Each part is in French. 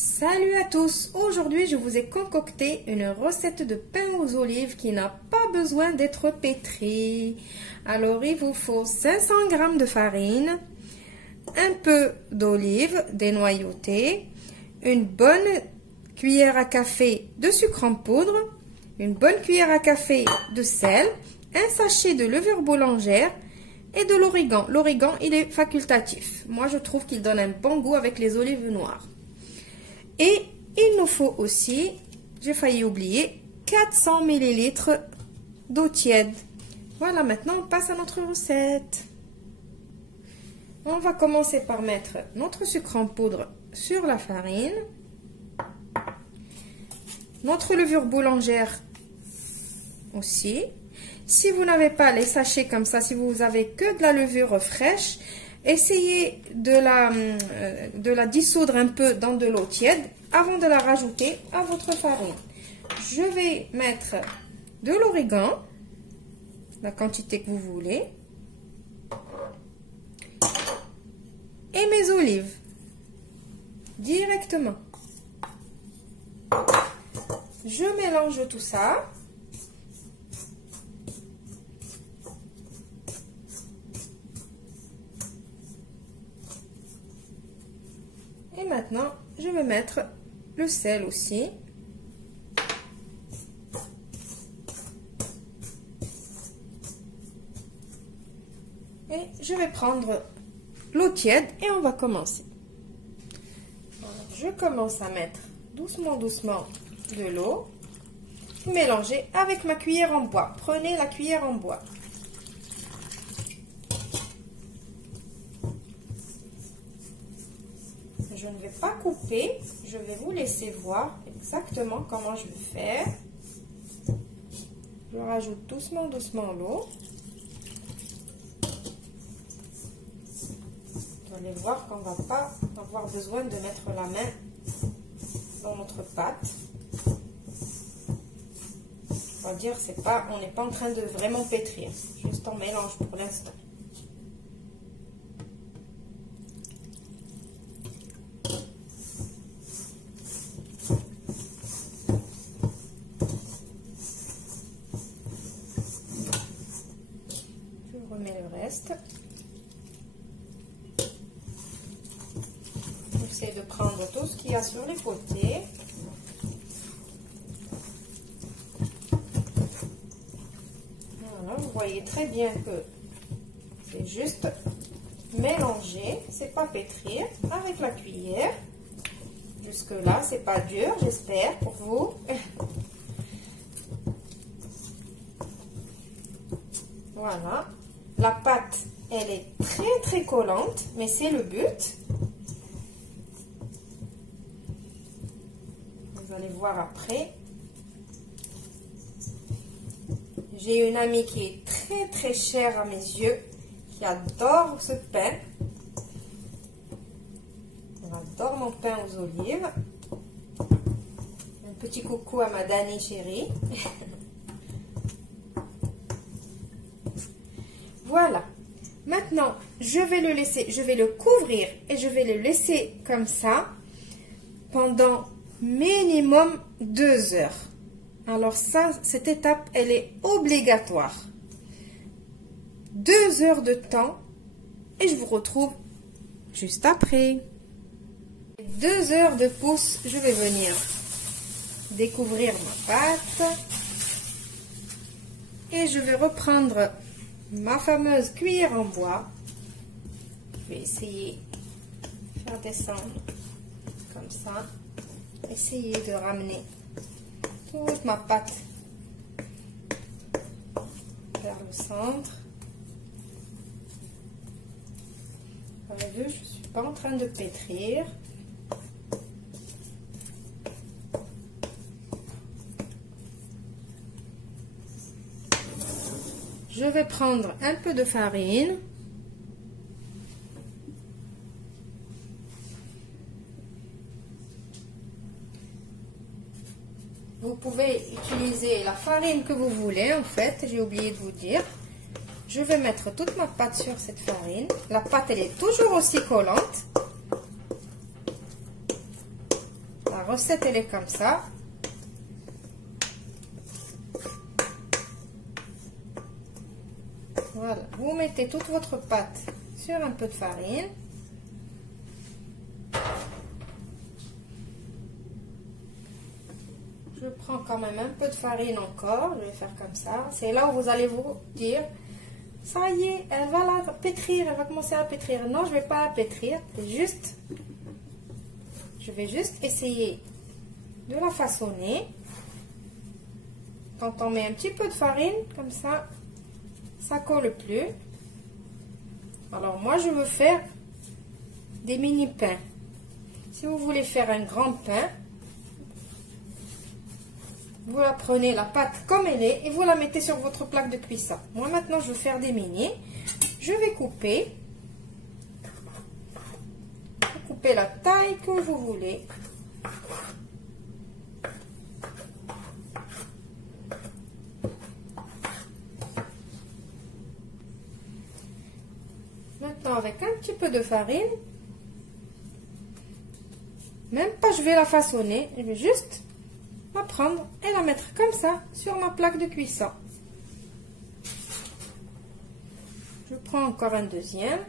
Salut à tous! Aujourd'hui, je vous ai concocté une recette de pain aux olives qui n'a pas besoin d'être pétrie. Alors, il vous faut 500 g de farine, un peu d'olive dénoyautée, une bonne cuillère à café de sucre en poudre, une bonne cuillère à café de sel, un sachet de levure boulangère et de l'origan. L'origan, il est facultatif. Moi, je trouve qu'il donne un bon goût avec les olives noires. Et il nous faut aussi, j'ai failli oublier, 400 ml d'eau tiède. Voilà, maintenant on passe à notre recette. On va commencer par mettre notre sucre en poudre sur la farine. Notre levure boulangère aussi. Si vous n'avez pas les sachets comme ça, si vous avez que de la levure fraîche, essayez de la dissoudre un peu dans de l'eau tiède avant de la rajouter à votre farine. Je vais mettre de l'origan, la quantité que vous voulez, et mes olives directement. Je mélange tout ça. Et maintenant, je vais mettre le sel aussi. Et je vais prendre l'eau tiède et on va commencer. Alors, je commence à mettre doucement de l'eau. Mélanger avec ma cuillère en bois. Prenez la cuillère en bois. Je ne vais pas couper, je vais vous laisser voir exactement comment je vais faire. Je rajoute doucement l'eau. Vous allez voir qu'on ne va pas avoir besoin de mettre la main dans notre pâte. On va dire, on n'est pas en train de vraiment pétrir, juste en mélange pour l'instant. J'essaie de prendre tout ce qu'il y a sur les côtés. Voilà, vous voyez très bien que c'est juste mélanger, c'est pas pétrir avec la cuillère. Jusque là, c'est pas dur, j'espère pour vous. Voilà, la pâte, elle est très collante, mais c'est le but. Vous allez voir après. J'ai une amie qui est très chère à mes yeux, qui adore ce pain. Elle adore mon pain aux olives. Un petit coucou à ma Dani chérie. Voilà. Maintenant, je vais le couvrir et je vais le laisser comme ça pendant minimum 2 heures. Alors ça, cette étape, elle est obligatoire. 2 heures de temps et je vous retrouve juste après. 2 heures de pouce, je vais venir découvrir ma pâte et je vais reprendre ma fameuse cuillère en bois. Je vais essayer de faire descendre comme ça. Essayer de ramener toute ma pâte vers le centre. Vous avez vu, je ne suis pas en train de pétrir. Je vais prendre un peu de farine. Vous pouvez utiliser la farine que vous voulez, en fait, j'ai oublié de vous dire. Je vais mettre toute ma pâte sur cette farine. La pâte, elle est toujours aussi collante. recette elle est comme ça. Voilà, vous mettez toute votre pâte sur un peu de farine. Je prends quand même un peu de farine encore, je vais faire comme ça. C'est là où vous allez vous dire, ça y est, elle va la pétrir, elle va commencer à pétrir. Non, je ne vais pas la pétrir, c'est juste, je vais juste essayer de la façonner. Quand on met un petit peu de farine, comme ça colle plus. Alors moi, je veux faire des mini pains. Si vous voulez faire un grand pain, vous la prenez la pâte comme elle est et vous la mettez sur votre plaque de cuisson. Moi maintenant je veux faire des mini. Je vais couper. Vous coupez la taille que vous voulez. Maintenant avec un petit peu de farine. Même pas je vais la façonner. Je vais juste la prendre et la mettre comme ça sur ma plaque de cuisson. Je prends encore un deuxième.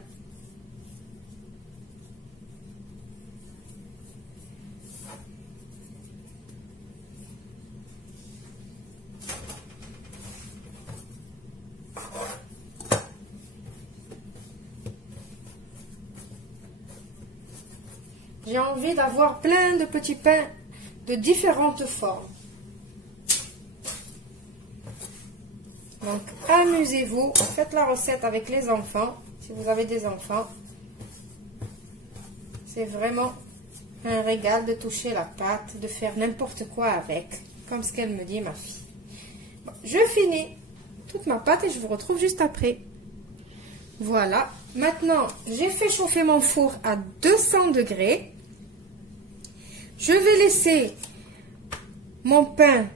J'ai envie d'avoir plein de petits pains de différentes formes. Donc, amusez-vous, faites la recette avec les enfants, si vous avez des enfants. C'est vraiment un régal de toucher la pâte, de faire n'importe quoi avec, comme ce qu'elle me dit, ma fille. Bon, je finis toute ma pâte et je vous retrouve juste après. Voilà, maintenant, j'ai fait chauffer mon four à 200 degrés. Je vais laisser mon pain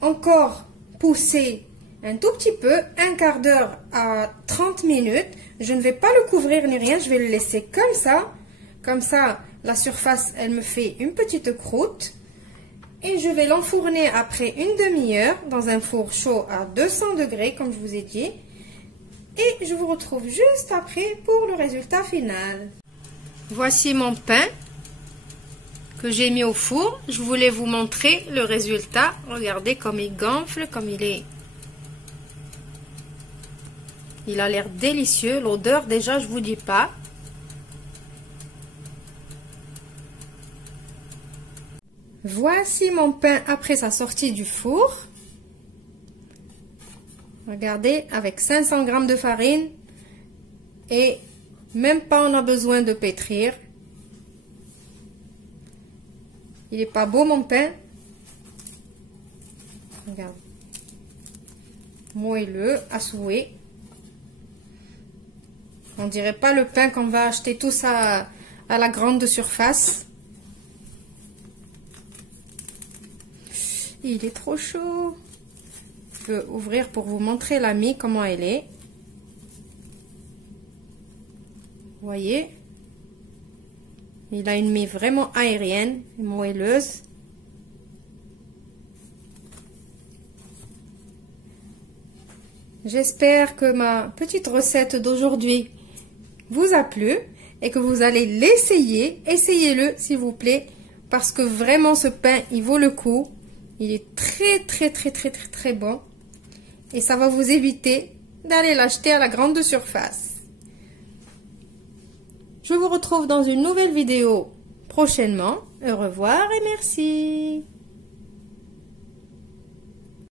encore pousser un tout petit peu, un quart d'heure à 30 minutes. Je ne vais pas le couvrir ni rien, je vais le laisser comme ça. Comme ça, la surface, elle me fait une petite croûte. Et je vais l'enfourner après une demi-heure dans un four chaud à 200 degrés, comme je vous ai dit. Et je vous retrouve juste après pour le résultat final. Voici mon pain que j'ai mis au four. Je voulais vous montrer le résultat. Regardez comme il gonfle, comme il est. Il a l'air délicieux. L'odeur, déjà, je vous dis pas. Voici mon pain après sa sortie du four. Regardez, avec 500 g de farine. Et même pas on a besoin de pétrir. Il est pas beau mon pain? Regarde. Moelleux, à souhait. On dirait pas le pain qu'on va acheter tous à la grande surface. Il est trop chaud. Je peux ouvrir pour vous montrer la mie, comment elle est. Vous voyez? Il a une mie vraiment aérienne, moelleuse. J'espère que ma petite recette d'aujourd'hui vous a plu et que vous allez l'essayer. Essayez-le s'il vous plaît, parce que vraiment ce pain, il vaut le coup. Il est très bon et ça va vous éviter d'aller l'acheter à la grande surface. Je vous retrouve dans une nouvelle vidéo prochainement. Au revoir et merci.